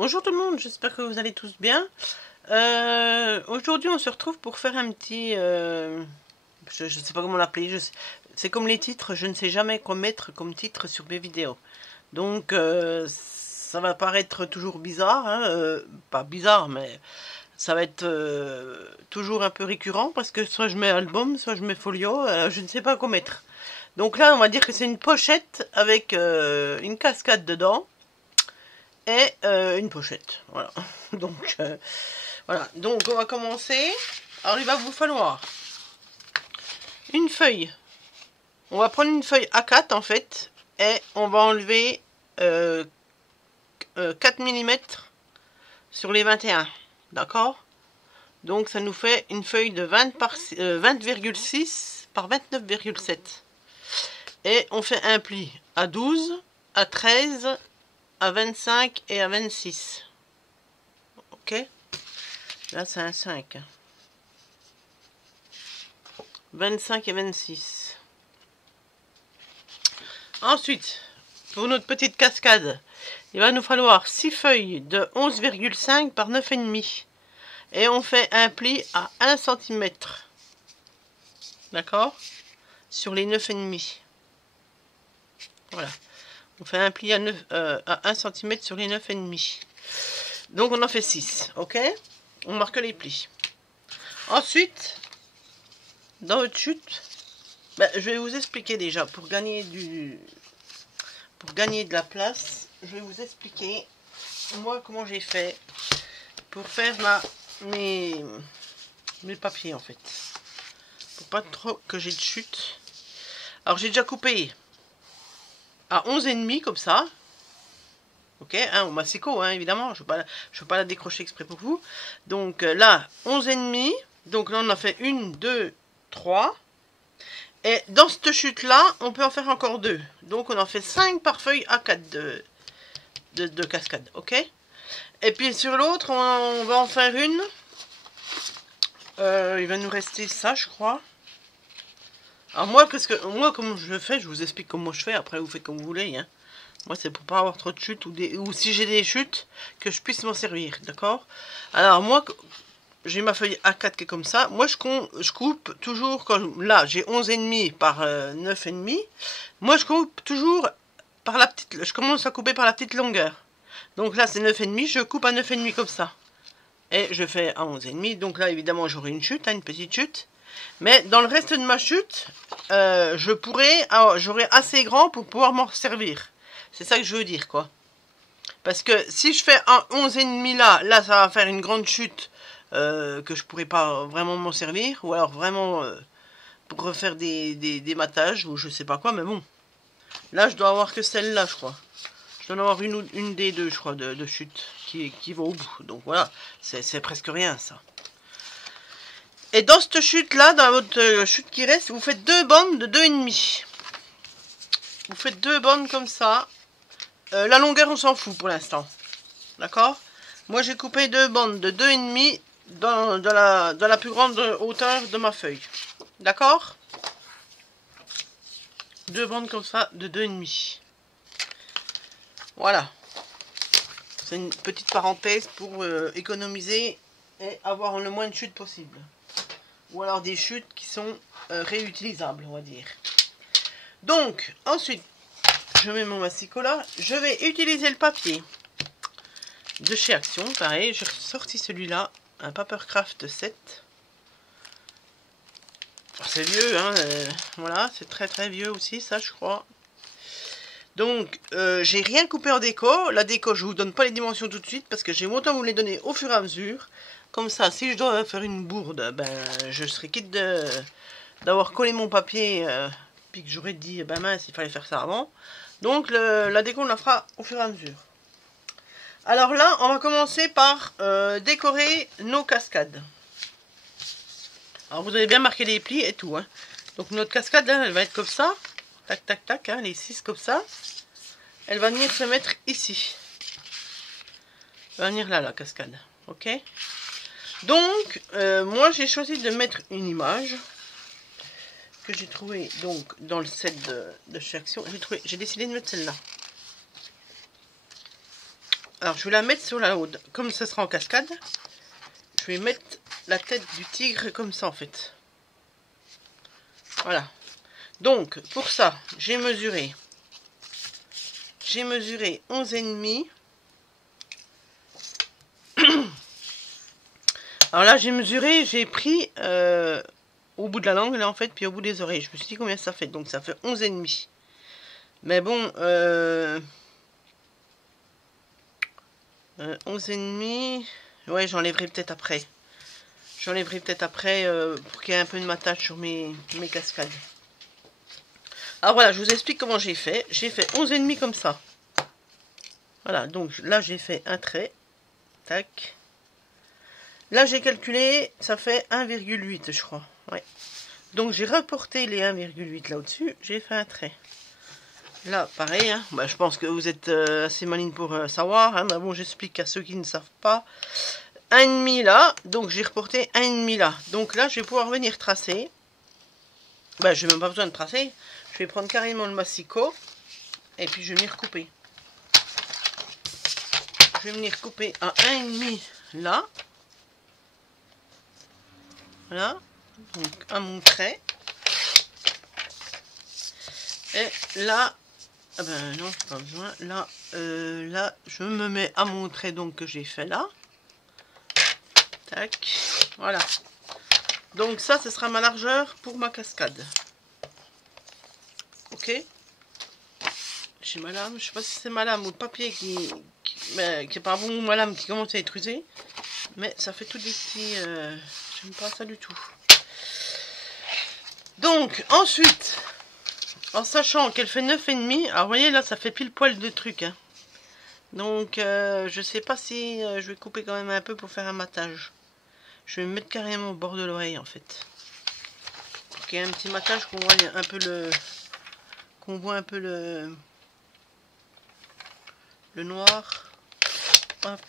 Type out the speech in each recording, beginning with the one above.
Bonjour tout le monde, j'espère que vous allez tous bien. Aujourd'hui on se retrouve pour faire un petit... je ne sais pas comment l'appeler, c'est comme les titres, je ne sais jamais quoi mettre comme titre sur mes vidéos. Donc ça va paraître toujours bizarre, hein, pas bizarre mais ça va être toujours un peu récurrent parce que soit je mets album, soit je mets folio, je ne sais pas quoi mettre. Donc là on va dire que c'est une pochette avec une cascade dedans. Et une pochette, voilà. Donc voilà, donc on va commencer. Alors il va vous falloir une feuille. On va prendre une feuille A4 en fait, et on va enlever 4 mm sur les 21, d'accord? Donc ça nous fait une feuille de 20,6 par 29,7. Et on fait un pli à 12, à 13, à 25 et à 26. Ok, là c'est un 5. 25 et 26. Ensuite, pour notre petite cascade, il va nous falloir 6 feuilles de 11,5 par 9,5. Et on fait un pli à 1 cm. D'accord? Sur les 9,5. Voilà. On fait un pli à 1 cm sur les 9,5. Donc on en fait 6. Ok? On marque les plis. Ensuite, dans votre chute, je vais vous expliquer déjà, pour gagner de la place, je vais vous expliquer moi comment j'ai fait pour faire mes papiers en fait. Pour pas trop que j'ai de chute. Alors j'ai déjà coupé à 11,5 comme ça. Ok, hein, au massicot, hein, évidemment, je ne veux pas la décrocher exprès pour vous. Donc là, 11,5. Donc là, on a fait 1, 2, 3. Et dans cette chute-là, on peut en faire encore 2. Donc on en fait 5 par feuille A4 de cascade, ok? Et puis sur l'autre, on va en faire une. Il va nous rester ça, je crois. Alors moi, comme je fais, je vous explique comment je fais. Après, vous faites comme vous voulez, hein. Moi, c'est pour pas avoir trop de chutes ou si j'ai des chutes, que je puisse m'en servir, d'accord? Alors moi, j'ai ma feuille A4 qui est comme ça. Moi, je coupe toujours, là, j'ai 11,5 par 9,5. Moi, je coupe toujours par la petite... Je commence à couper par la petite longueur. Donc là, c'est 9,5. Je coupe à 9,5 comme ça. Et je fais à 11,5. Donc là, évidemment, j'aurai une chute, hein, une petite chute. Mais dans le reste de ma chute, j'aurai assez grand pour pouvoir m'en servir. C'est ça que je veux dire, quoi. Parce que si je fais un 11,5 là, ça va faire une grande chute que je pourrais pas vraiment m'en servir. Ou alors vraiment pour refaire des matages ou je sais pas quoi. Mais bon, là, je dois avoir que celle-là, je crois. Je dois en avoir une des deux, je crois, de chute qui va au bout. Donc voilà, c'est presque rien, ça. Et dans cette chute-là, dans votre chute qui reste, vous faites 2 bandes de 2,5. Vous faites 2 bandes comme ça. La longueur, on s'en fout pour l'instant. D'accord? Moi, j'ai coupé 2 bandes de 2,5 dans la plus grande hauteur de ma feuille. D'accord? 2 bandes comme ça de 2,5. Voilà. C'est une petite parenthèse pour économiser et avoir le moins de chutes possible. Ou alors des chutes qui sont réutilisables, on va dire. Donc, ensuite, je mets mon massicot là. Je vais utiliser le papier de chez Action. Pareil, j'ai sorti celui-là, un Papercraft 7. C'est vieux, hein. Voilà, c'est très très vieux aussi, ça, je crois. Donc, j'ai rien coupé en déco. La déco, je vous donne pas les dimensions tout de suite parce que j'ai autant vous les donner au fur et à mesure. Comme ça, si je dois faire une bourde, je serai quitte d'avoir collé mon papier, puis que j'aurais dit, mince, il fallait faire ça avant. Donc, la déco, on la fera au fur et à mesure. Alors là, on va commencer par décorer nos cascades. Alors, vous avez bien marqué les plis et tout, hein. Donc, notre cascade, là, elle va être comme ça. Tac, tac, tac, hein, les 6 comme ça. Elle va venir se mettre ici. Elle va venir là, la cascade. Ok? Donc, moi, j'ai choisi de mettre une image que j'ai trouvée donc dans le set de chez Action. J'ai décidé de mettre celle-là. Alors, je vais la mettre sur la haute. Comme ce sera en cascade, je vais mettre la tête du tigre comme ça, en fait. Voilà. Donc, pour ça, j'ai mesuré 11,5. Alors là, j'ai pris au bout de la langue, là, en fait, puis au bout des oreilles. Je me suis dit combien ça fait. Donc, ça fait 11,5. Mais bon, 11,5. Ouais, j'enlèverai peut-être après. Pour qu'il y ait un peu de matage sur mes cascades. Alors voilà, je vous explique comment j'ai fait. J'ai fait 11,5 comme ça. Voilà, donc là, j'ai fait un trait. Tac. Là, j'ai calculé, ça fait 1,8, je crois. Ouais. Donc, j'ai reporté les 1,8 là au-dessus. J'ai fait un trait. Là, pareil. Hein. Bah, je pense que vous êtes assez maligne pour savoir. Hein. Mais bon, j'explique à ceux qui ne savent pas. 1,5 là. Donc, j'ai reporté 1,5 là. Donc là, je vais pouvoir venir tracer. Bah, je n'ai même pas besoin de tracer. Je vais prendre carrément le massicot. Et puis, je vais venir couper. Je vais venir couper à 1,5 là. Voilà, donc à mon trait. Et là, ah ben non, pas besoin. Là, là, je me mets à mon trait donc que j'ai fait là. Tac, voilà. Donc ça, ce sera ma largeur pour ma cascade. Ok. J'ai ma lame, je sais pas si c'est ma lame ou le papier qui est pas bon, ou ma lame qui commence à être usée. Mais ça fait tout des petits... j'aime pas ça du tout. Donc, ensuite, en sachant qu'elle fait 9,5, alors vous voyez là, ça fait pile poil de trucs. Hein. Donc, je sais pas si je vais couper quand même un peu pour faire un matage. Je vais me mettre carrément au bord de l'oreille en fait. Pour qu'il y ait un petit matage qu'on voit un peu le noir. Hop.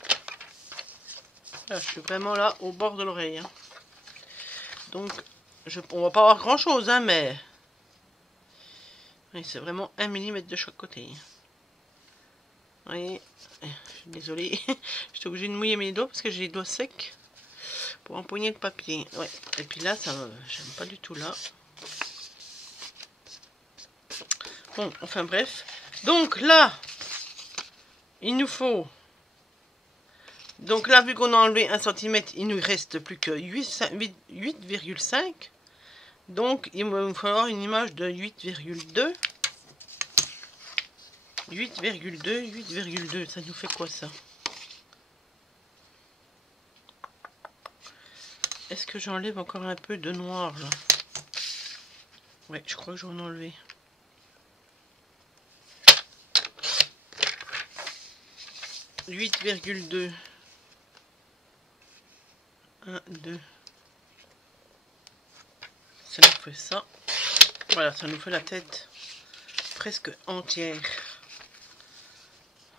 Là, je suis vraiment là au bord de l'oreille. Hein. Donc, on va pas avoir grand chose, hein, mais oui, c'est vraiment 1 mm de chaque côté. Vous voyez, je suis désolée, j'étais obligée de mouiller mes doigts parce que j'ai les doigts secs pour empoigner le papier. Ouais. Et puis là, ça, j'aime pas du tout là. Bon, enfin bref. Donc là, il nous faut. Donc là, vu qu'on a enlevé 1 cm, il nous reste plus que 8,5. Donc il va nous falloir une image de 8,2. 8,2, ça nous fait quoi ça? Est-ce que j'enlève encore un peu de noir là? Ouais, je crois que j'en ai enlevé. « 8,2. 1, 2. Ça nous fait ça. Voilà, ça nous fait la tête presque entière.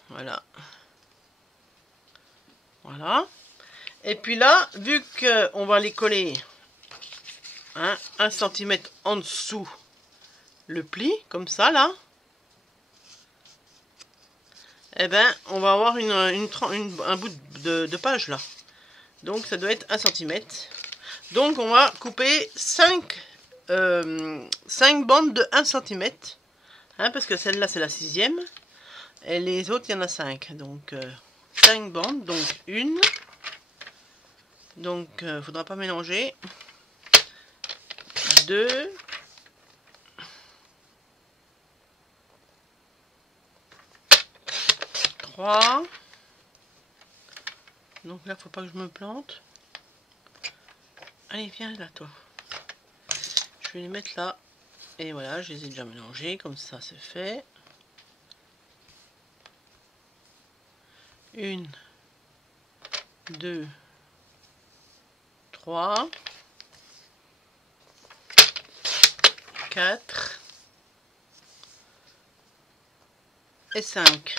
Voilà. Voilà. Et puis là, vu qu'on va les coller 1 cm en dessous le pli, comme ça là, eh ben, on va avoir un bout de page là. Donc ça doit être 1 cm. Donc on va couper 5 bandes de 1 cm. Hein, parce que celle-là c'est la 6e. Et les autres il y en a 5. Donc 5 bandes. Donc une. Donc faudra pas mélanger. 2. 3. Donc là faut pas que je me plante. Allez, viens là, toi. Je vais les mettre là. Et voilà, je les ai déjà mélangés. Comme ça, c'est fait. 1, 2, 3, 4 et 5.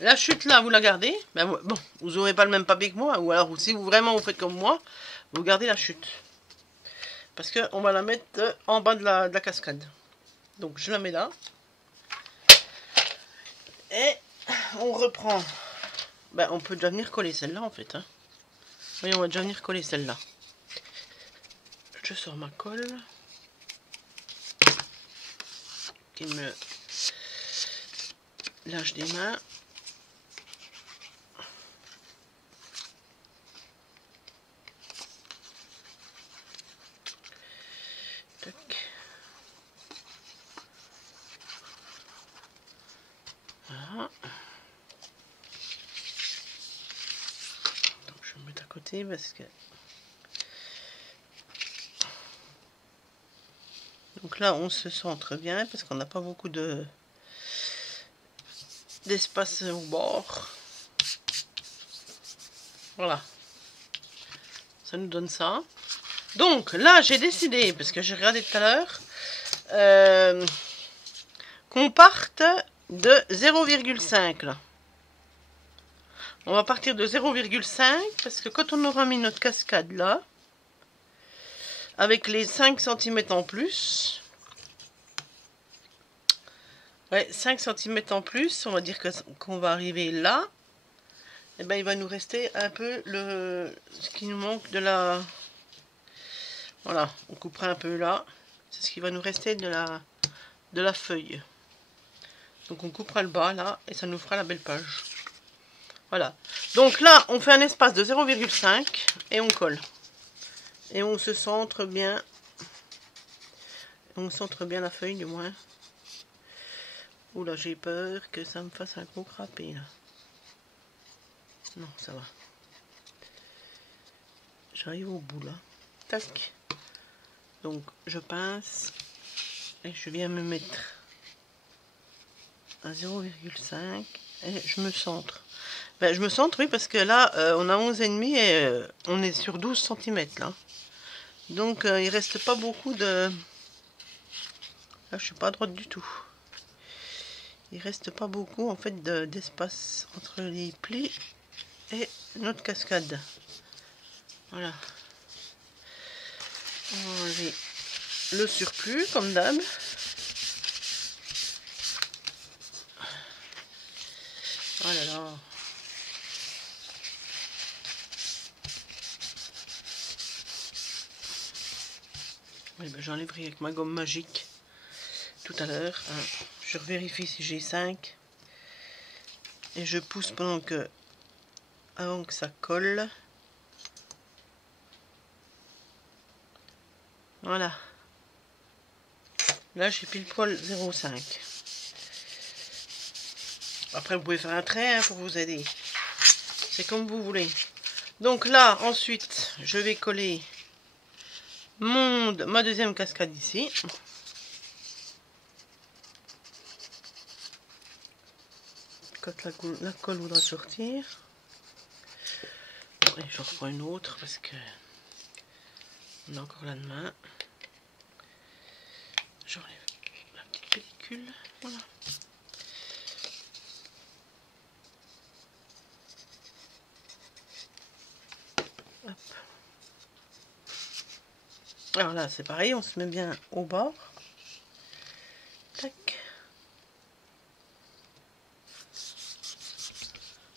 La chute là, vous la gardez. Ben, bon, vous n'aurez pas le même papier que moi. Ou alors, si vous vraiment vous faites comme moi, vous gardez la chute. Parce qu'on va la mettre en bas de la cascade. Donc je la mets là. Et on reprend. Ben, on peut déjà venir coller celle-là en fait. Hein. Oui, on va déjà venir coller celle-là. Je sors ma colle. Qui me lâche des mains. Tac. Voilà. Donc, je vais me mettre à côté parce que... Donc là, on se centre bien parce qu'on n'a pas beaucoup d'espace au bord. Voilà. Ça nous donne ça. Donc là, j'ai décidé, parce que j'ai regardé tout à l'heure, qu'on parte de 0,5 là. On va partir de 0,5 parce que quand on aura mis notre cascade là, avec les 5 cm en plus, ouais, 5 cm en plus, on va dire qu'on va arriver là, et ben il va nous rester un peu ce qui nous manque de la... Voilà, on coupera un peu là, c'est ce qui va nous rester de la feuille. Donc on coupera le bas là, et ça nous fera la belle page. Voilà, donc là on fait un espace de 0,5 et on colle. Et on se centre bien. On centre bien la feuille du moins. Oula, j'ai peur que ça me fasse un gros crapé là. Non, ça va. J'arrive au bout là. Tac. Donc je pince. Et je viens me mettre à 0,5. Et je me centre. Ben, je me centre, oui, parce que là, on a 11,5 et on est sur 12 cm là. Donc il reste pas beaucoup de... Là, je suis pas à droite du tout. Il reste pas beaucoup en fait d'espace entre les plis et notre cascade. Voilà. On va enlever le surplus comme d'hab. Oh là là. Oui, ben, j'enlèverai avec ma gomme magique tout à l'heure. Je vérifie si j'ai 5. Et je pousse avant que ça colle. Voilà. Là, j'ai pile poil 0,5. Après, vous pouvez faire un trait hein, pour vous aider. C'est comme vous voulez. Donc là, ensuite, je vais coller ma deuxième cascade ici. Quand la colle voudra sortir. Et je reprends une autre parce que on a encore la main. J'enlève la petite pellicule. Voilà. Hop. Alors là, c'est pareil, on se met bien au bord. Tac.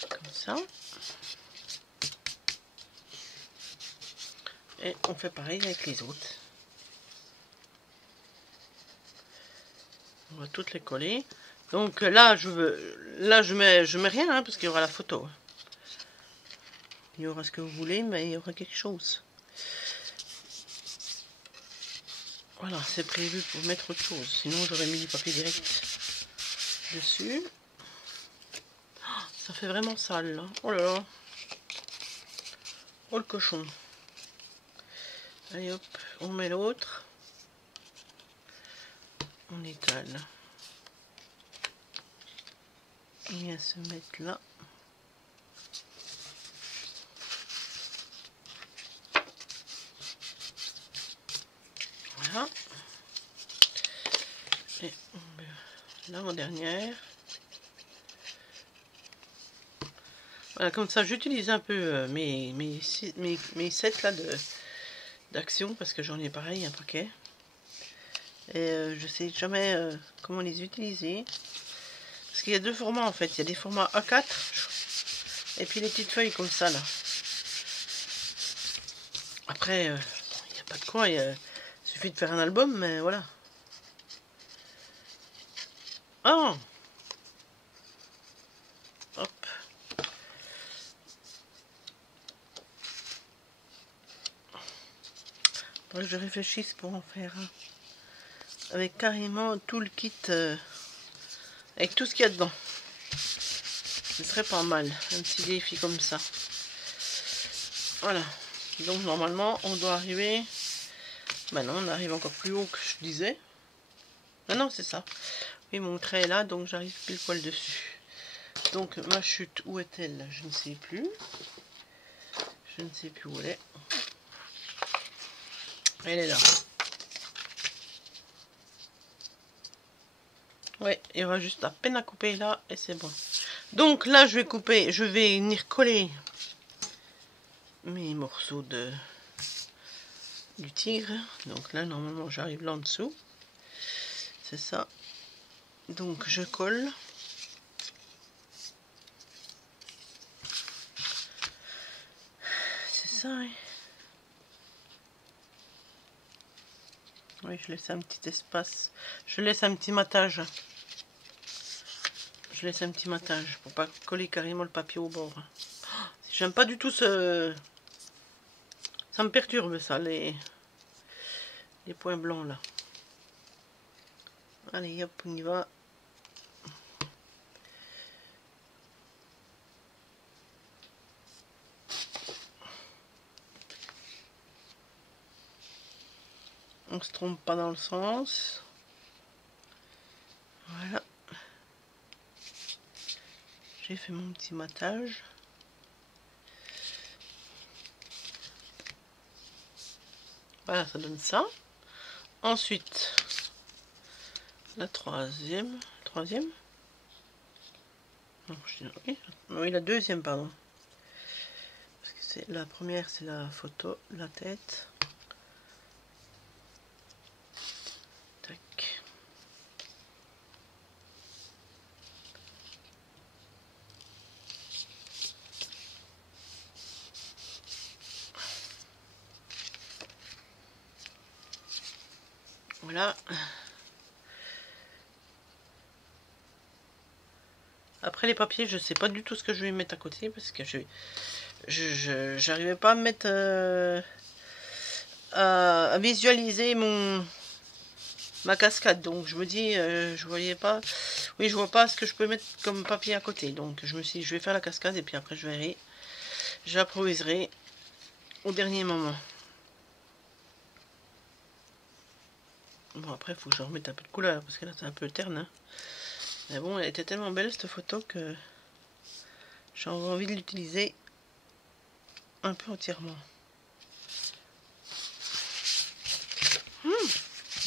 Comme ça. Et on fait pareil avec les autres. On va toutes les coller. Donc là, je mets rien hein, parce qu'il y aura la photo. Il y aura ce que vous voulez, mais il y aura quelque chose. Voilà, c'est prévu pour mettre autre chose. Sinon, j'aurais mis du papier direct dessus. Oh, ça fait vraiment sale, là. Oh là là. Oh, le cochon. Allez, hop, on met l'autre. On étale. On vient se mettre là. Voilà. Et l'avant-dernière. Voilà, comme ça j'utilise un peu mes sets là d'action parce que j'en ai pareil un paquet. Et je sais jamais comment les utiliser. Parce qu'il y a deux formats en fait. Il y a des formats A4 et puis les petites feuilles comme ça là. Après, il n'y a pas de quoi. Il suffit de faire un album, mais voilà. Oh! Hop. Faudrait que je réfléchisse pour en faire un. Avec carrément tout le kit. Avec tout ce qu'il y a dedans. Ce serait pas mal. Un petit défi comme ça. Voilà. Donc normalement, on doit arriver... Bah non, on arrive encore plus haut que je disais. Ah non, c'est ça. Oui, mon trait est là, donc j'arrive pile poil dessus. Donc ma chute, où est-elle? Je ne sais plus. Je ne sais plus où elle est. Elle est là. Ouais, il y aura juste à peine à couper là et c'est bon. Donc là, je vais couper, je vais venir coller mes morceaux du tigre. Donc là, normalement, j'arrive là en dessous. C'est ça. Donc je colle. C'est ça, hein. Oui, je laisse un petit espace. Je laisse un petit matage. Je laisse un petit matage pour pas coller carrément le papier au bord. J'aime pas du tout ce... Ça me perturbe ça, les points blancs là. Allez, hop, on y va. On se trompe pas dans le sens. Voilà. J'ai fait mon petit matage. Voilà, ça donne ça. Ensuite, la troisième. Non, oui, la deuxième, pardon. Parce que c'est la première, c'est la photo, la tête. Tac. Voilà. Après les papiers, je sais pas du tout ce que je vais mettre à côté parce que j'arrivais pas à mettre à visualiser ma cascade. Donc je me dis, je voyais pas. Oui, je vois pas ce que je peux mettre comme papier à côté. Donc je me suis dit, je vais faire la cascade et puis après je verrai. J'improviserai au dernier moment. Bon, après, il faut que je remette un peu de couleur parce que là c'est un peu terne. Hein. Mais bon, elle était tellement belle cette photo que j'ai envie de l'utiliser un peu entièrement.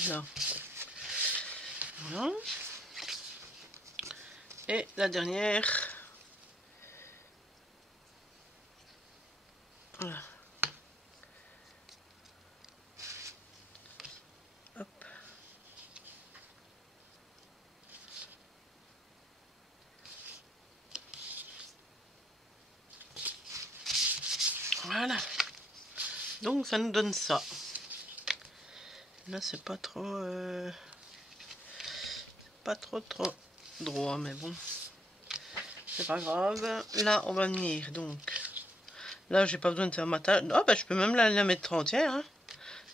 Là. Voilà. Et la dernière. Voilà. Hop. Voilà. Donc ça nous donne ça. Là c'est pas trop trop droit, mais bon. C'est pas grave. Là on va venir donc. Là j'ai pas besoin de faire ma tâche. Ah bah je peux même la mettre entière. Hein.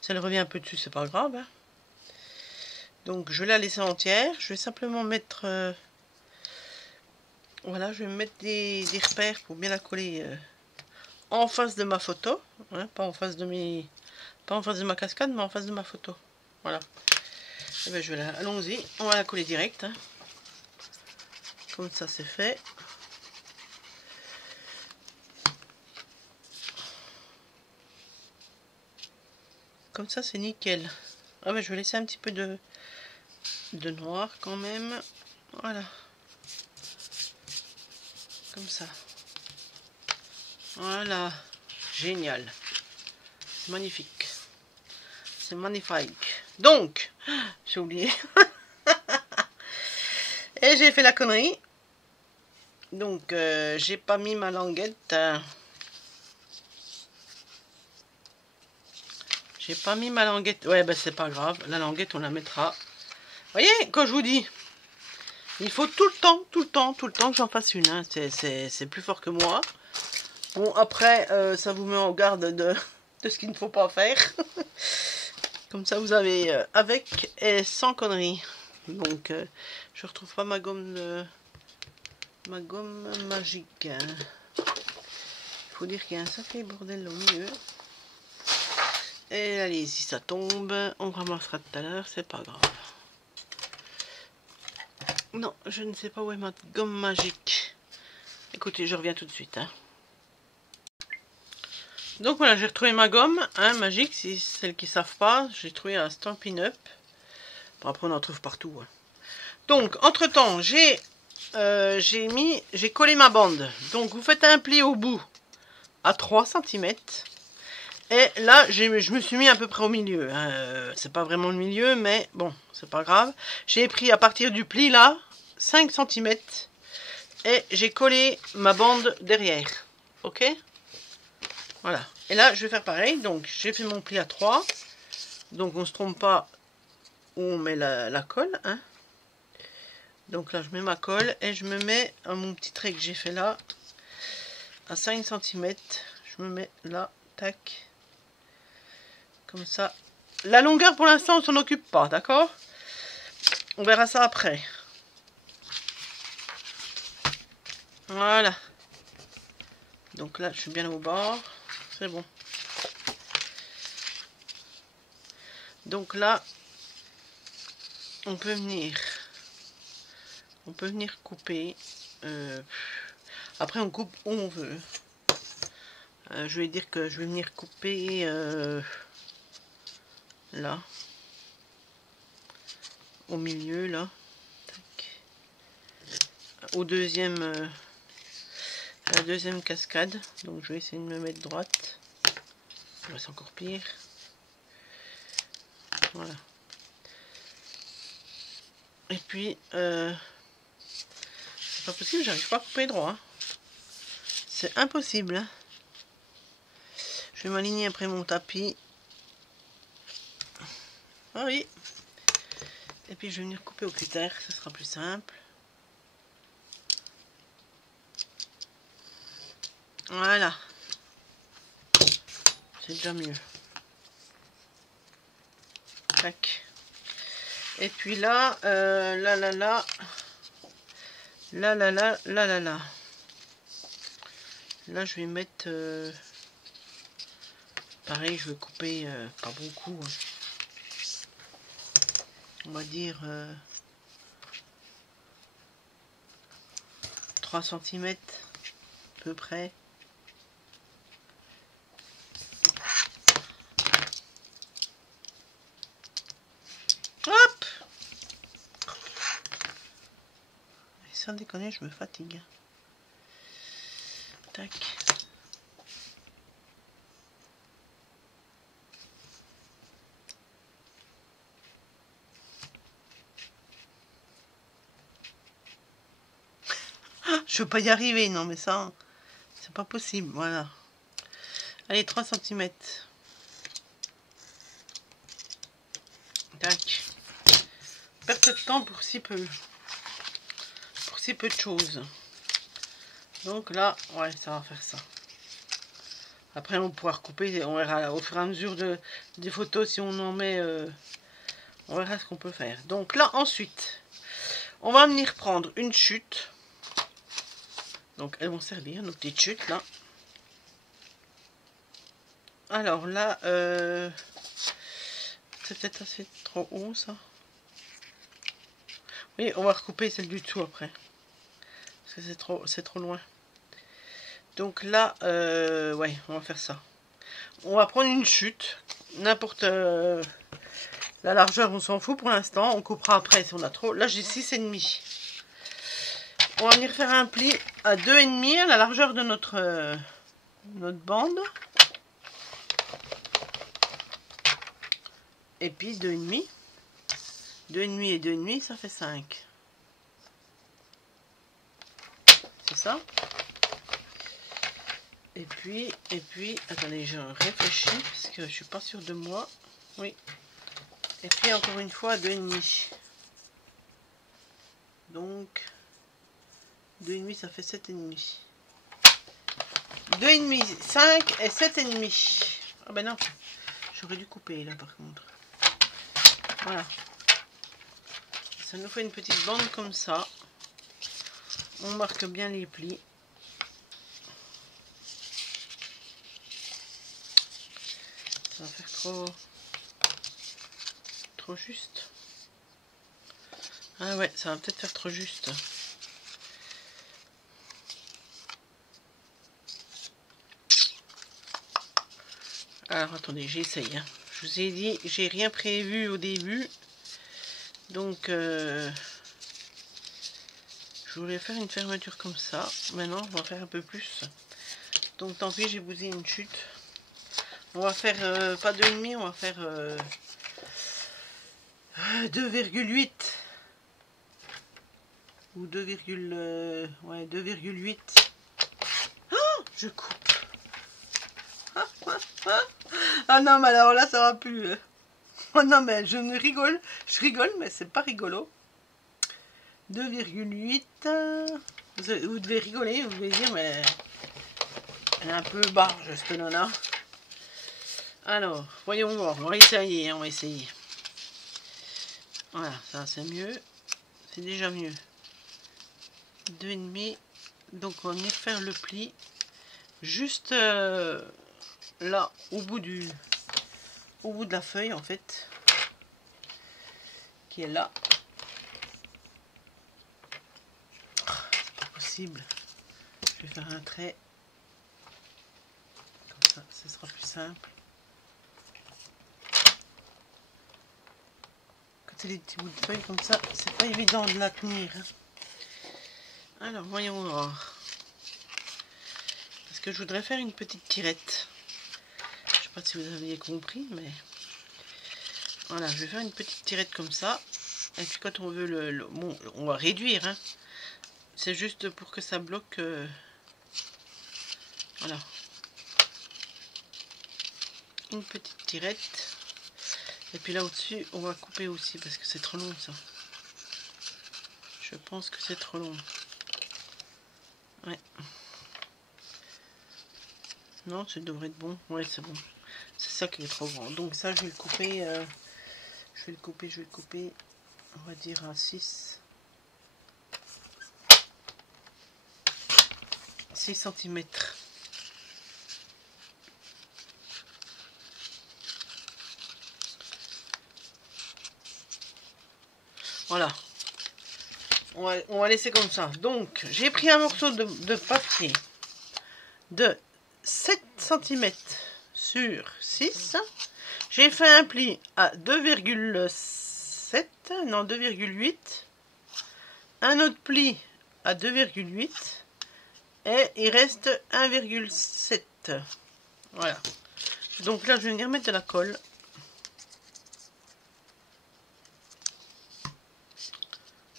Si elle revient un peu dessus, c'est pas grave. Hein. Donc je vais la laisser entière. Je vais simplement mettre... voilà, je vais mettre des repères pour bien la coller en face de ma photo. Hein, pas en face de ma cascade, mais en face de ma photo. Voilà. Et ben je vais allons-y, on va la coller direct. Hein. Comme ça c'est fait. Comme ça c'est nickel. Ah ben je vais laisser un petit peu de noir quand même. Voilà. Comme ça. Voilà. Génial. C'est magnifique. C'est magnifique. Donc, j'ai oublié. Et j'ai fait la connerie. Donc, j'ai pas mis ma languette. J'ai pas mis ma languette. Ouais, ben c'est pas grave. La languette, on la mettra. Vous voyez, quand je vous dis, il faut tout le temps que j'en fasse une. Hein. C'est plus fort que moi. Bon, après, ça vous met en garde de ce qu'il ne faut pas faire. Comme ça, vous avez avec et sans conneries. Donc, je retrouve pas ma gomme magique. Il faut dire qu'il y a un sacré bordel au milieu. Et allez, si ça tombe, on ramassera tout à l'heure, c'est pas grave. Non, je ne sais pas où est ma gomme magique. Écoutez, je reviens tout de suite. Hein. Donc voilà, j'ai retrouvé ma gomme magique, si celles qui ne savent pas, j'ai trouvé à Stampin' Up. Bon, après, on en trouve partout. Hein. Donc, entre-temps, j'ai collé ma bande. Donc, vous faites un pli au bout à 3 cm. Et là, je me suis mis à peu près au milieu. Hein. C'est pas vraiment le milieu, mais bon, c'est pas grave. J'ai pris à partir du pli là, 5 cm. Et j'ai collé ma bande derrière. Ok? Voilà. Et là, je vais faire pareil. Donc, j'ai fait mon pli à 3. Donc, on ne se trompe pas où on met la colle. Hein. Donc là, je mets ma colle et je me mets à mon petit trait que j'ai fait là, à 5 cm. Je me mets là, tac. Comme ça. La longueur, pour l'instant, on s'en occupe pas, d'accord? On verra ça après. Voilà. Donc là, je suis bien au bord. C'est bon. Donc là, on peut venir couper. Après, on coupe où on veut. Je vais dire que je vais venir couper là. Au milieu, là. Tac. Au deuxième... la deuxième cascade. Donc, je vais essayer de me mettre droite. C'est encore pire. Voilà. Et puis, c'est pas possible, j'arrive pas à couper droit. Hein. C'est impossible. Hein. Je vais m'aligner après mon tapis. Ah oui. Et puis je vais venir couper au cutter, ce sera plus simple. Voilà. C'est déjà mieux. Tac. Et puis là, là, je vais mettre... pareil, je vais couper pas beaucoup. Hein. On va dire 3 cm à peu près. Hop! Et sans déconner, je me fatigue. Tac. Je veux pas y arriver, non mais ça, c'est pas possible, voilà. Allez, 3 cm. Tac. Perte de temps pour si peu. Pour si peu de choses. Donc là, ouais, ça va faire ça. Après, on pourra recouper, on verra au fur et à mesure des photos si on en met... on verra ce qu'on peut faire. Donc là, ensuite, on va venir prendre une chute. Donc, elles vont servir, nos petites chutes, là. Alors là, c'est peut-être assez trop haut, ça. Oui, on va recouper celle du dessous après. Parce que c'est trop loin. Donc là, ouais, on va faire ça. On va prendre une chute. N'importe... la largeur, on s'en fout pour l'instant. On coupera après si on a trop. Là, j'ai 6,5. On va venir faire un pli à 2,5 à la largeur de notre bande. Et puis 2,5. 2,5 et 2,5, ça fait 5. C'est ça. Et puis, attendez, je réfléchis parce que je suis pas sûre de moi. Oui. Et puis encore une fois 2,5. Donc 2,5 ça fait 7,5. 2,5, 5 et 7,5. Ah ben non, j'aurais dû couper là par contre. Voilà. Ça nous fait une petite bande comme ça. On marque bien les plis. Ça va faire trop juste. Ah ouais, ça va peut-être faire trop juste. Alors attendez, j'essaye. Hein. Je vous ai dit, j'ai rien prévu au début. Donc je voulais faire une fermeture comme ça. Maintenant, on va faire un peu plus. Donc tant pis, j'ai bousillé une chute. On va faire pas 2,5, on va faire 2,8 ou 2,8. Oh, je coupe. Ah non, mais alors là, ça va plus. Oh non, mais je ne rigole. Je rigole, mais c'est pas rigolo. 2,8. Vous devez rigoler, vous devez dire, mais elle est un peu barge, cette nana. Alors, voyons voir. On va essayer, on va essayer. Voilà, ça c'est mieux. C'est déjà mieux. 2,5. Donc on va venir faire le pli. Juste là, au bout de la feuille en fait. Qui est là. C'est pas possible. Je vais faire un trait. Comme ça, ce sera plus simple. Quand c'est des petits bouts de feuilles comme ça, c'est pas évident de la tenir. Alors, voyons voir. Parce que je voudrais faire une petite tirette. Je sais pas si vous aviez compris, mais... Voilà, je vais faire une petite tirette comme ça. Et puis quand on veut bon, on va réduire, hein. C'est juste pour que ça bloque... Voilà. Une petite tirette. Et puis là au-dessus, on va couper aussi parce que c'est trop long ça. Je pense que c'est trop long. Ouais. Non, ça devrait être bon. Ouais, c'est bon. C'est ça qui est trop grand. Donc ça, je vais le couper. Je vais le couper. On va dire à 6 cm. Voilà. On va laisser comme ça. Donc, j'ai pris un morceau de papier de 7 cm sur 6. J'ai fait un pli à 2,7, non 2,8. Un autre pli à 2,8. Et il reste 1,7. Voilà. Donc là, je vais venir mettre de la colle.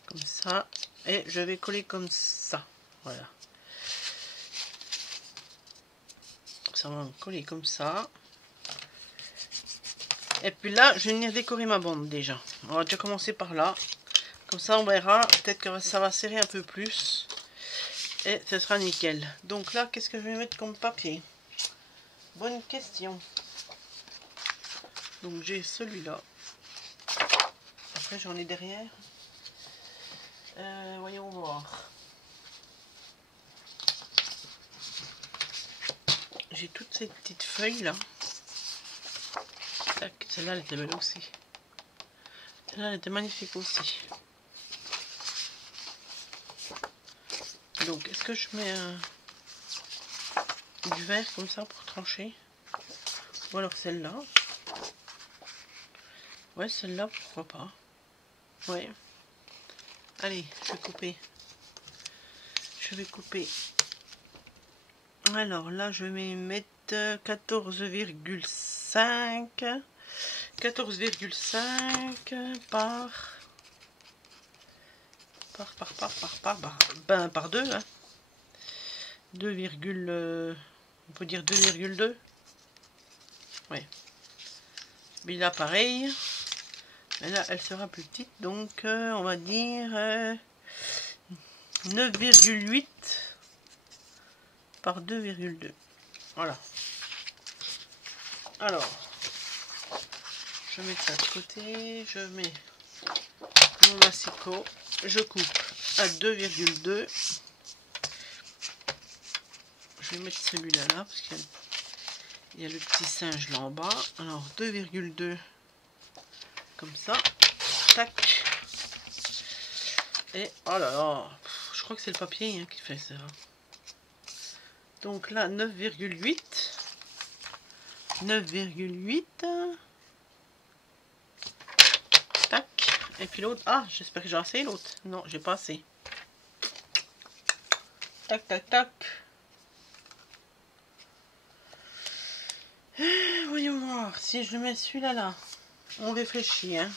Comme ça. Et je vais coller comme ça. Voilà. Ça va me coller comme ça. Et puis là, je vais venir décorer ma bande déjà. On va déjà commencer par là. Comme ça, on verra. Peut-être que ça va serrer un peu plus. Et ce sera nickel. Donc là, qu'est-ce que je vais mettre comme papier? Bonne question. Donc j'ai celui-là. Après, j'en ai derrière. Voyons voir. J'ai toutes ces petites feuilles là. Celle-là, elle était belle aussi. Celle-là, elle était magnifique aussi. Donc, est-ce que je mets du verre comme ça pour trancher? Ou alors celle-là? Ouais, celle-là, pourquoi pas? Ouais. Allez, je vais couper. Je vais couper. Alors là, je vais mettre 14,5. 14,5 par 2. Hein. on peut dire 2,2. Ouais. Mais là, pareil. Mais là, elle sera plus petite. Donc, on va dire 9,8 par 2,2. Voilà. Alors, je mets ça de côté. Je mets mon massicot. Je coupe à 2,2. Je vais mettre celui-là là, parce qu'il y a le petit singe là en bas. Alors 2,2 comme ça. Tac. Et oh là là, je crois que c'est le papier qui fait ça. Donc là 9,8. 9,8. Tac. Et puis l'autre. Ah, j'espère que j'ai assez l'autre. Non, j'ai pas assez. Tac, tac, tac. Voyons voir si je mets celui-là là. On réfléchit, hein.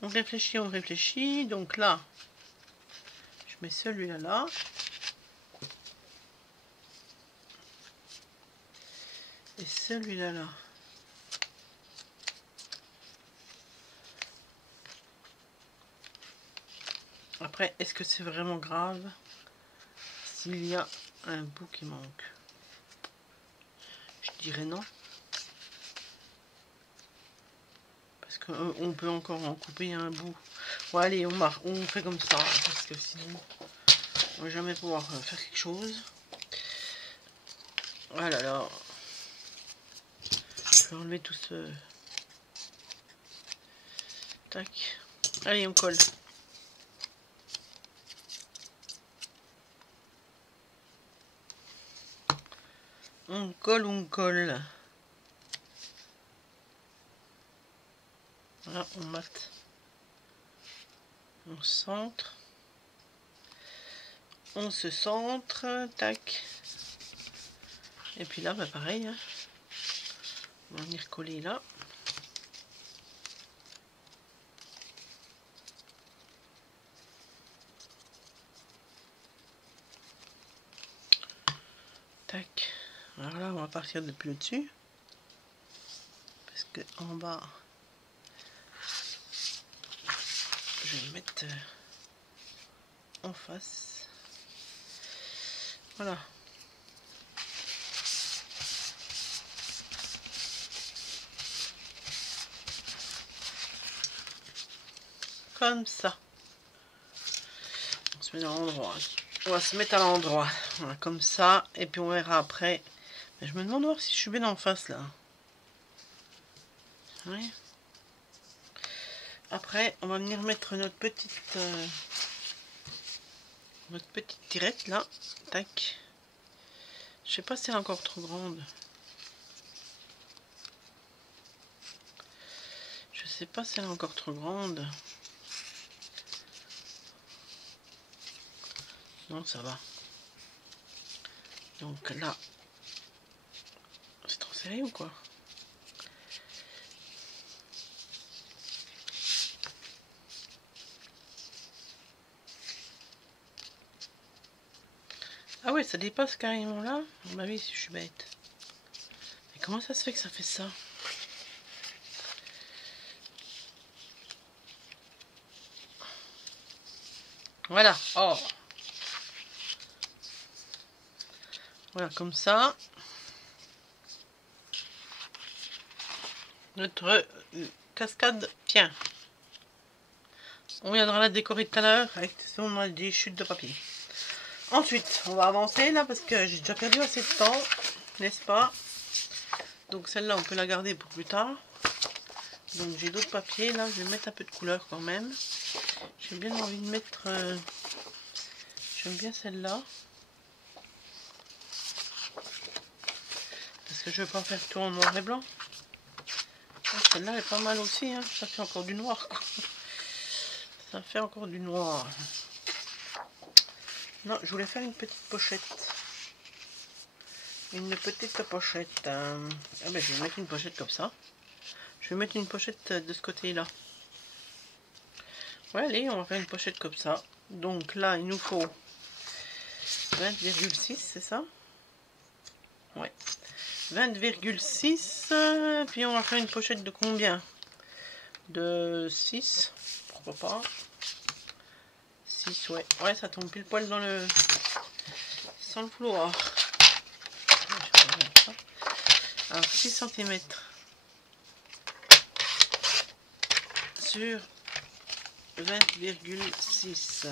On réfléchit, on réfléchit. Donc là, je mets celui-là là. Et celui-là là. Après, est-ce que c'est vraiment grave s'il y a un bout qui manque? Je dirais non. Parce qu'on peut encore en couper un bout. Bon allez, on fait comme ça. Parce que sinon, on va jamais pouvoir faire quelque chose. Voilà, là. Je vais enlever tout ce... Tac. Allez, on colle. On colle, on colle. Là, on mate. On centre. On se centre. Tac. Et puis là, bah pareil. Hein. On va venir coller là. Tac. Alors là, on va partir depuis le dessus. Parce que en bas, je vais le mettre en face. Voilà. Comme ça. On se met à l'endroit. On va se mettre à l'endroit. Voilà, comme ça. Et puis on verra après. Mais je me demande voir si je suis bien en face là. Oui. Après, on va venir mettre notre petite tirette là. Tac. Je sais pas si elle est encore trop grande. Je sais pas si elle est encore trop grande. Non, ça va. Donc là, c'est trop serré ou quoi? Ah ouais, ça dépasse carrément là. Bah oui, si je suis bête. Mais comment ça se fait que ça fait ça? Voilà. Oh. Voilà, comme ça. Notre cascade tient. On viendra la décorer tout à l'heure avec des chutes de papier. Ensuite, on va avancer là parce que j'ai déjà perdu assez de temps, n'est-ce pas? Donc celle-là, on peut la garder pour plus tard. Donc j'ai d'autres papiers là, je vais mettre un peu de couleur quand même. J'ai bien envie de mettre... J'aime bien celle-là. Parce que je veux pas faire tout en noir et blanc. Celle-là est pas mal aussi, hein. Ça fait encore du noir, quoi. Ça fait encore du noir. Non, je voulais faire une petite pochette. Une petite pochette. Ah ben, je vais mettre une pochette comme ça. Je vais mettre une pochette de ce côté-là. Ouais, allez, on va faire une pochette comme ça. Donc là, il nous faut 20,6, c'est ça? Ouais. 20,6. Puis on va faire une pochette de combien? De 6. Pourquoi pas? 6, ouais. Ouais, ça tombe pile poil dans le... sans le vouloir. Alors, 6 cm sur 20,6.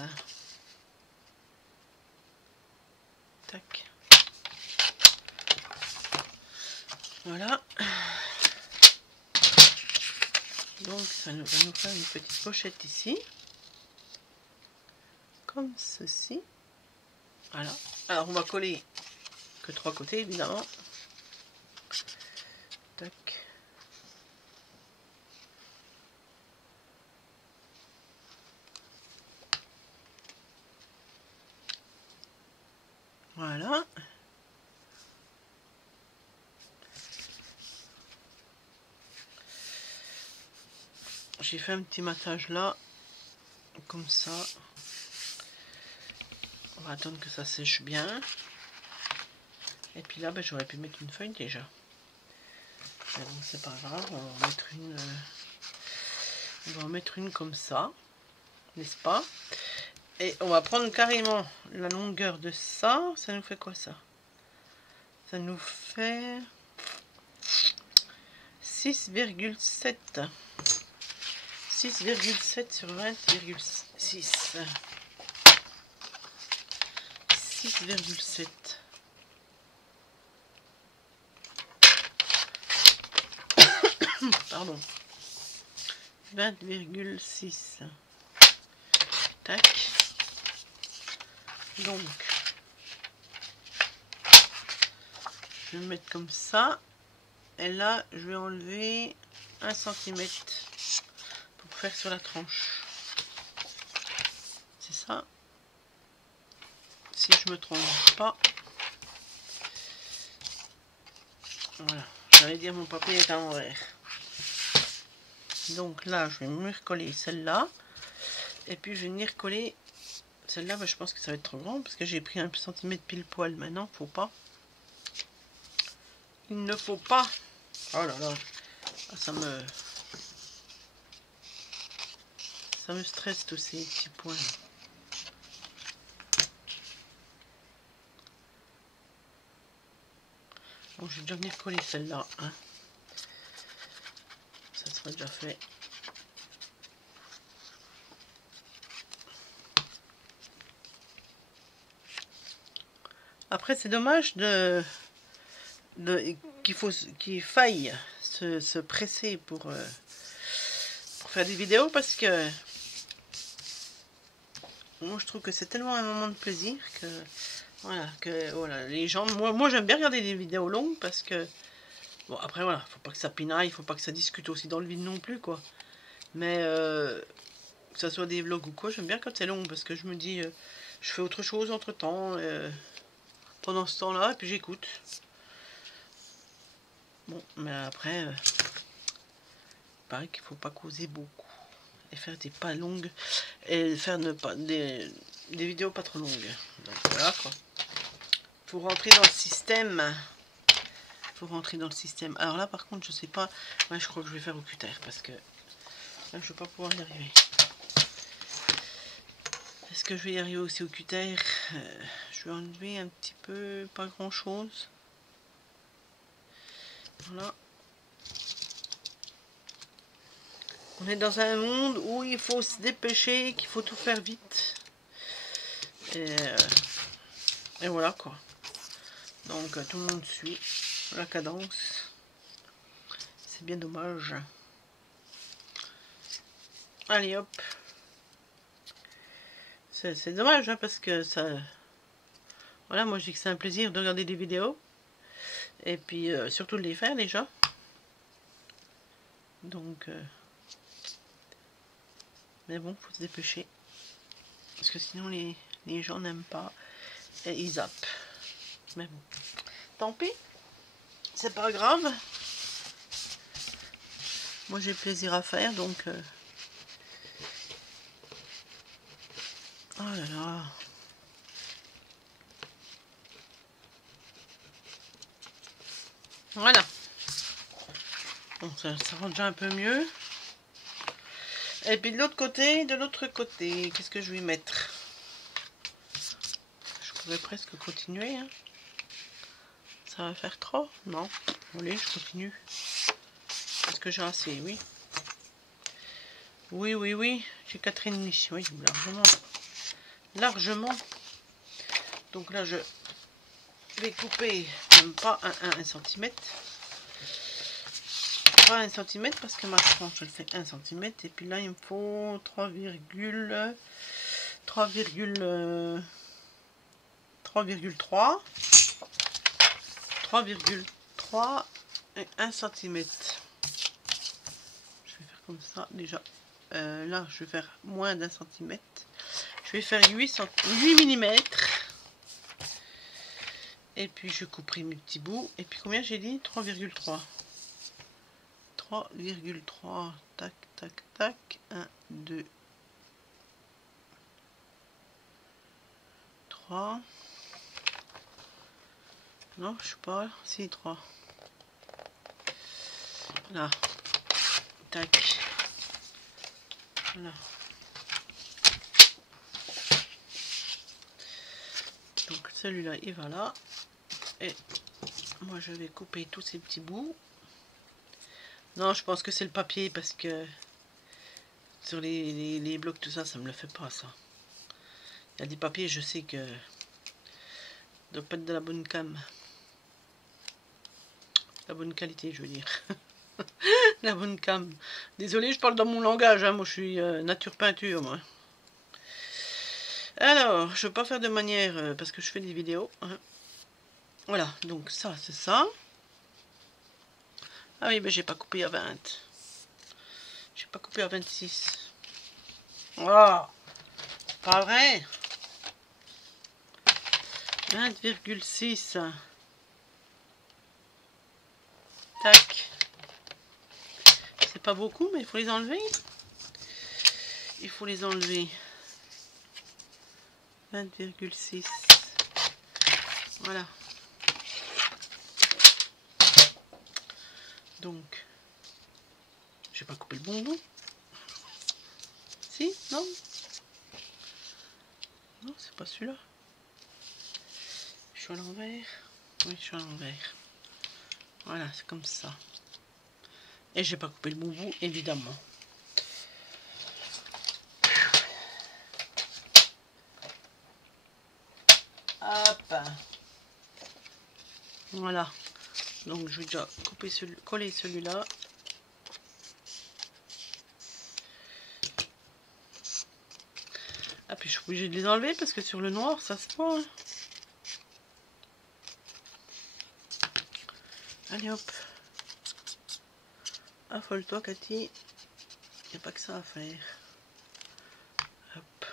Tac. Voilà. Donc ça va nous faire une petite pochette ici. Comme ceci. Voilà. Alors on va coller que 3 côtés évidemment. Tac. Voilà. J'ai fait un petit matage là, comme ça. On va attendre que ça sèche bien. Et puis là, ben, j'aurais pu mettre une feuille déjà. Mais bon, c'est pas grave, on va en mettre une comme ça, n'est-ce pas? Et on va prendre carrément la longueur de ça. Ça nous fait quoi ça? Ça nous fait 6,7. 6,7 sur 20,6. 6,7. Pardon. 20,6. Tac. Donc, je vais me mettre comme ça. Et là, je vais enlever 1 cm pour faire sur la tranche. C'est ça. Si je me trompe pas. Voilà. J'allais dire mon papier est à l'envers. Donc là, je vais me recoller celle-là. Et puis, je vais venir coller celle-là. Bah, je pense que ça va être trop grand parce que j'ai pris 1 cm pile poil. Maintenant, faut pas. Il ne faut pas. Oh là là. Ça me stresse tous ces petits points. Bon, je vais déjà venir coller celle-là. Hein. Ça sera déjà fait. Après, c'est dommage qu'il faille se presser pour faire des vidéos parce que moi je trouve que c'est tellement un moment de plaisir que voilà, les gens, moi j'aime bien regarder des vidéos longues parce que bon, après voilà, faut pas que ça pinaille, faut pas que ça discute aussi dans le vide non plus quoi, mais que ce soit des vlogs ou quoi, j'aime bien quand c'est long parce que je me dis je fais autre chose entre temps pendant ce temps là et puis j'écoute. Bon, mais après, pareil qu'il faut pas causer beaucoup et faire des pas longues et faire des vidéos pas trop longues. Donc voilà quoi. Faut rentrer dans le système. Faut rentrer dans le système. Alors là, par contre, je sais pas. Ouais, je crois que je vais faire au cutter parce que là, je vais pas pouvoir y arriver. Est-ce que je vais y arriver aussi au cutter? Je vais enlever un petit peu, pas grand chose. Voilà. On est dans un monde où il faut se dépêcher, qu'il faut tout faire vite. Et voilà quoi. Donc tout le monde suit la cadence. C'est bien dommage. Allez hop. C'est dommage hein, parce que ça... Voilà, moi je dis que c'est un plaisir de regarder des vidéos. Et puis surtout de les faire déjà. Donc... mais bon, faut se dépêcher. Parce que sinon les gens n'aiment pas. Et ils zappent. Mais bon. Tant pis. C'est pas grave. Moi j'ai plaisir à faire donc... Oh là là. Voilà. Bon, ça rend déjà un peu mieux. Et puis de l'autre côté, qu'est-ce que je vais mettre? Je pourrais presque continuer. Hein. Ça va faire trop? Non. Allez, je continue. Est-ce que j'ai assez? Oui. Oui. J'ai 4,5. Oui, largement. Largement. Donc là, je vais couper même pas un centimètre. Pas 1 cm parce que ma tranche, elle fait 1 cm. Et puis là, il me faut 3,3 et 1 cm. Je vais faire comme ça déjà. Là, je vais faire moins d'1 cm. Je vais faire 8 mm. Et puis je couperai mes petits bouts. Et puis combien j'ai dit? 3,3. 3,3. Tac, tac, tac. 1, 2, 3. Non, je sais pas. Si, 3. Là. Tac. Voilà. Donc celui-là, il va là. Et moi, je vais couper tous ces petits bouts. Non, je pense que c'est le papier parce que sur les blocs, tout ça, ça me le fait pas, ça. Il y a des papiers, je sais que doit pas être de la bonne cam. La bonne qualité, je veux dire. La bonne cam. Désolée, je parle dans mon langage, hein. Moi je suis nature peinture, moi. Alors, je ne veux pas faire de manière parce que je fais des vidéos. Hein. Voilà, donc ça, c'est ça. Ah oui, mais j'ai pas coupé à 20. J'ai pas coupé à 26. Oh, pas vrai. 20,6. Tac. C'est pas beaucoup, mais il faut les enlever. Il faut les enlever. 20,6. Voilà. Donc, j'ai pas coupé le bon bout. Si? Non? Non, c'est pas celui-là. Je suis à l'envers. Oui, je suis à l'envers. Voilà, c'est comme ça. Et j'ai pas coupé le bon bout, évidemment. Hop. Voilà. Donc je vais déjà couper coller celui-là. Ah puis je suis obligée de les enlever parce que sur le noir ça se voit. Hein. Allez hop. Affole-toi Cathy. Il n'y a pas que ça à faire. Hop.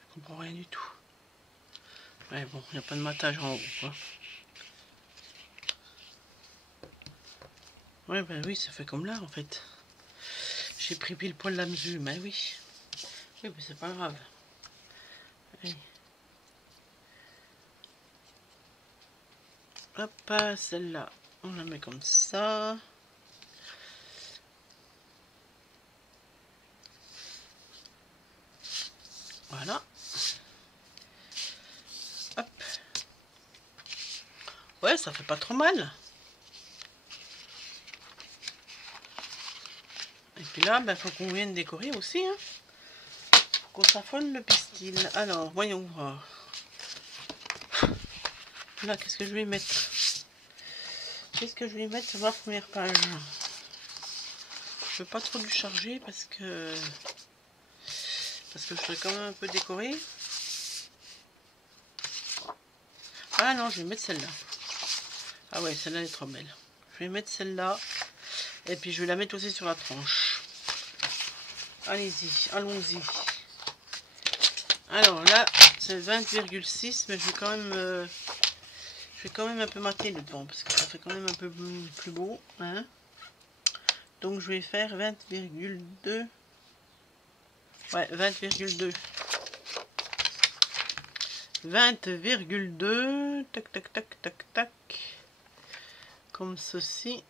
Je comprends rien du tout. Ouais bon, il n'y a pas de matage en haut quoi. Ouais bah oui, ça fait comme là en fait. J'ai pris pile poil la mesure, mais oui. Oui mais c'est pas grave. Allez. Hop, celle-là, on la met comme ça. Voilà. Hop. Ouais, ça fait pas trop mal. Et puis là, ben, faut qu'on vienne décorer aussi. Hein. Faut qu'on s'affonne le pistil. Alors, voyons voir. Là, qu'est-ce que je vais mettre? Qu'est-ce que je vais mettre sur ma première page? Je veux pas trop du charger parce que je voudrais quand même un peu décorer. Ah non, je vais mettre celle-là. Ah ouais, celle-là est trop belle. Je vais mettre celle-là. Et puis je vais la mettre aussi sur la tranche. Allez-y, allons-y. Alors là, c'est 20,6, mais je vais quand même un peu mater le devant parce que ça fait quand même un peu plus beau. Hein. Donc je vais faire 20,2. Ouais, 20,2. 20,2. Tac, tac, tac, tac, tac. Comme ceci.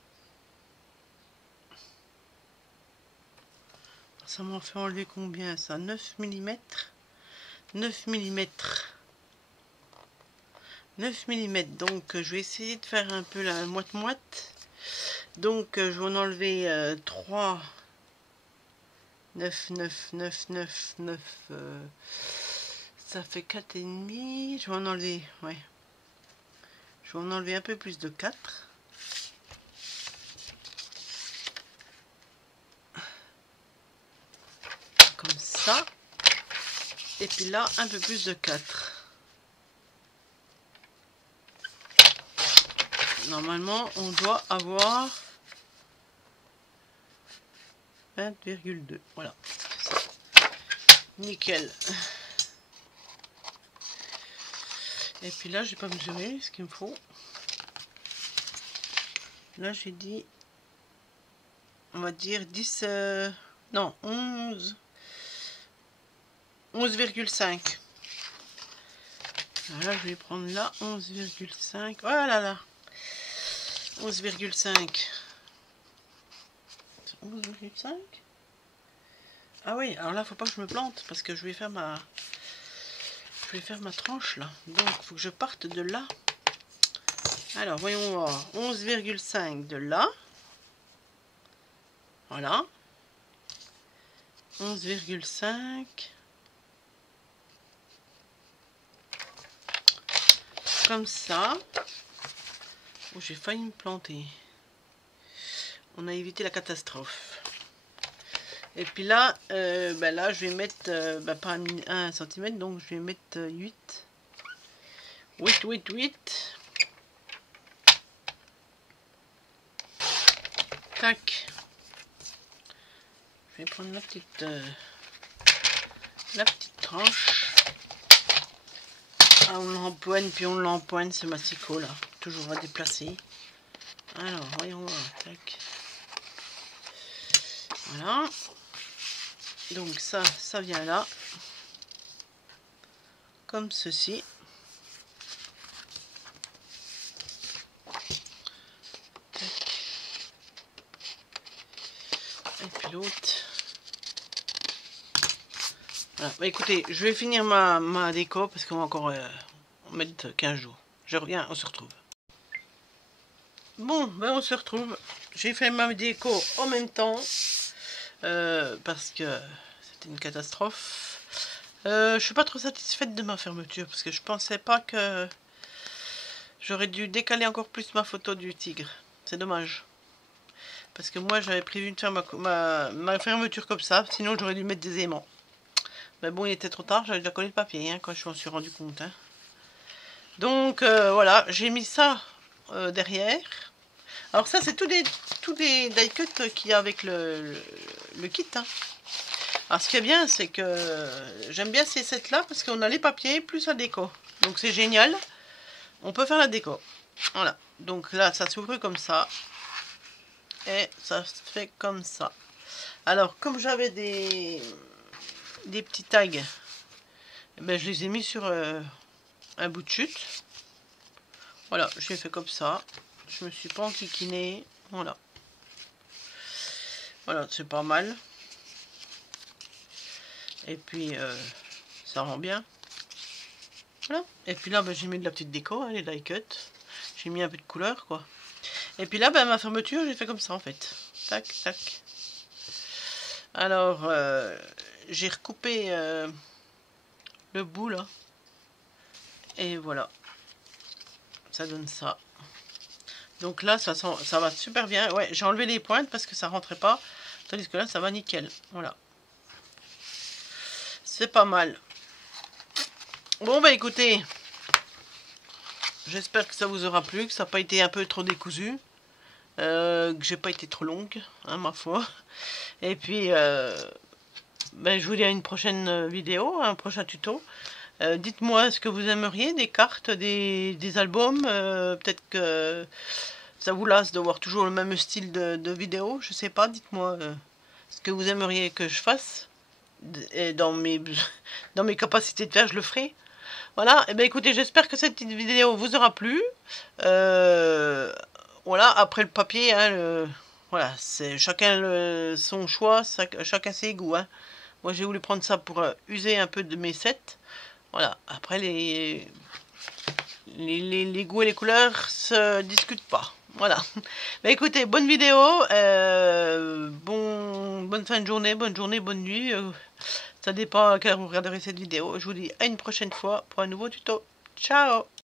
Ça m'en fait enlever combien ça? 9 mm. 9 mm. 9 mm. Donc je vais essayer de faire un peu la moite-moite. Donc je vais en enlever 3. 9, 9, 9, 9, 9. Ça fait 4,5. Je vais en enlever. Ouais. Je vais en enlever un peu plus de 4. Comme ça. Et puis là, un peu plus de 4. Normalement, on doit avoir 20,2. Voilà. Nickel. Et puis là, j'ai pas mesuré ce qu'il me faut. Là, j'ai dit, on va dire 10, non, 11. 11,5. Voilà, je vais prendre là 11,5. Voilà là. 11,5. 11,5. Ah oui, alors là, faut pas que je me plante parce que je vais faire ma tranche là. Donc, il faut que je parte de là. Alors, voyons voir. 11,5 de là. Voilà. 11,5. Comme ça. Oh, j'ai failli me planter. On a évité la catastrophe. Et puis là, là je vais mettre pas 1 cm, donc je vais mettre 8. 8, 8, 8. Tac. Je vais prendre la petite tranche. Ah, on l'empoigne, puis on l'empoigne, ce massicot là. Toujours à déplacer. Alors, voyons voir. Tac. Voilà. Donc ça vient là. Comme ceci. Tac. Et puis l'autre. Voilà. Bah, écoutez, je vais finir ma déco parce qu'on va encore mettre 15 jours. Je reviens, on se retrouve. Bon, ben on se retrouve. J'ai fait ma déco en même temps. Parce que c'était une catastrophe. Je suis pas trop satisfaite de ma fermeture parce que je pensais pas que j'aurais dû décaler encore plus ma photo du tigre. C'est dommage. Parce que moi j'avais prévu de faire ma fermeture comme ça, sinon j'aurais dû mettre des aimants. Mais bon, il était trop tard, j'avais déjà collé le papier hein, quand je m'en suis rendu compte. Hein. Donc voilà, j'ai mis ça derrière. Alors ça c'est tous les die cuts qu'il y a avec le kit. Hein. Alors ce qui est bien c'est que j'aime bien ces sets là parce qu'on a les papiers plus la déco. Donc c'est génial. On peut faire la déco. Voilà. Donc là ça s'ouvre comme ça. Et ça se fait comme ça. Alors comme j'avais des petits tags, ben, je les ai mis sur un bout de chute. Voilà, j'ai fait comme ça. Je me suis pas enquiquinée. Voilà. Voilà, c'est pas mal. Et puis, ça rend bien. Voilà. Et puis là, ben, j'ai mis de la petite déco, hein, les die cut. J'ai mis un peu de couleur, quoi. Et puis là, ben, ma fermeture, j'ai fait comme ça, en fait. Tac, tac. Alors, j'ai recoupé le bout, là. Et voilà. Ça donne ça. Donc là, ça va super bien. Ouais, j'ai enlevé les pointes parce que ça rentrait pas. Tandis que là, ça va nickel. Voilà. C'est pas mal. Bon, bah écoutez. J'espère que ça vous aura plu, que ça n'a pas été un peu trop décousu. Que j'ai pas été trop longue, hein, ma foi. Et puis, ben, je vous dis à une prochaine vidéo, un prochain tuto. Dites-moi ce que vous aimeriez, des cartes, des albums. Peut-être que ça vous lasse de voir toujours le même style de vidéo. Je sais pas, dites-moi ce que vous aimeriez que je fasse. Et dans mes capacités de faire, je le ferai. Voilà, et bien écoutez, j'espère que cette petite vidéo vous aura plu. Voilà, après le papier, hein, voilà, c'est chacun son choix, chacun ses goûts. Hein. Moi j'ai voulu prendre ça pour user un peu de mes sets. Voilà, après les goûts et les couleurs se discutent pas. Voilà. Bah écoutez, bonne vidéo, bonne fin de journée, bonne nuit. Ça dépend à quelle heure vous regarderez cette vidéo. Je vous dis à une prochaine fois pour un nouveau tuto. Ciao!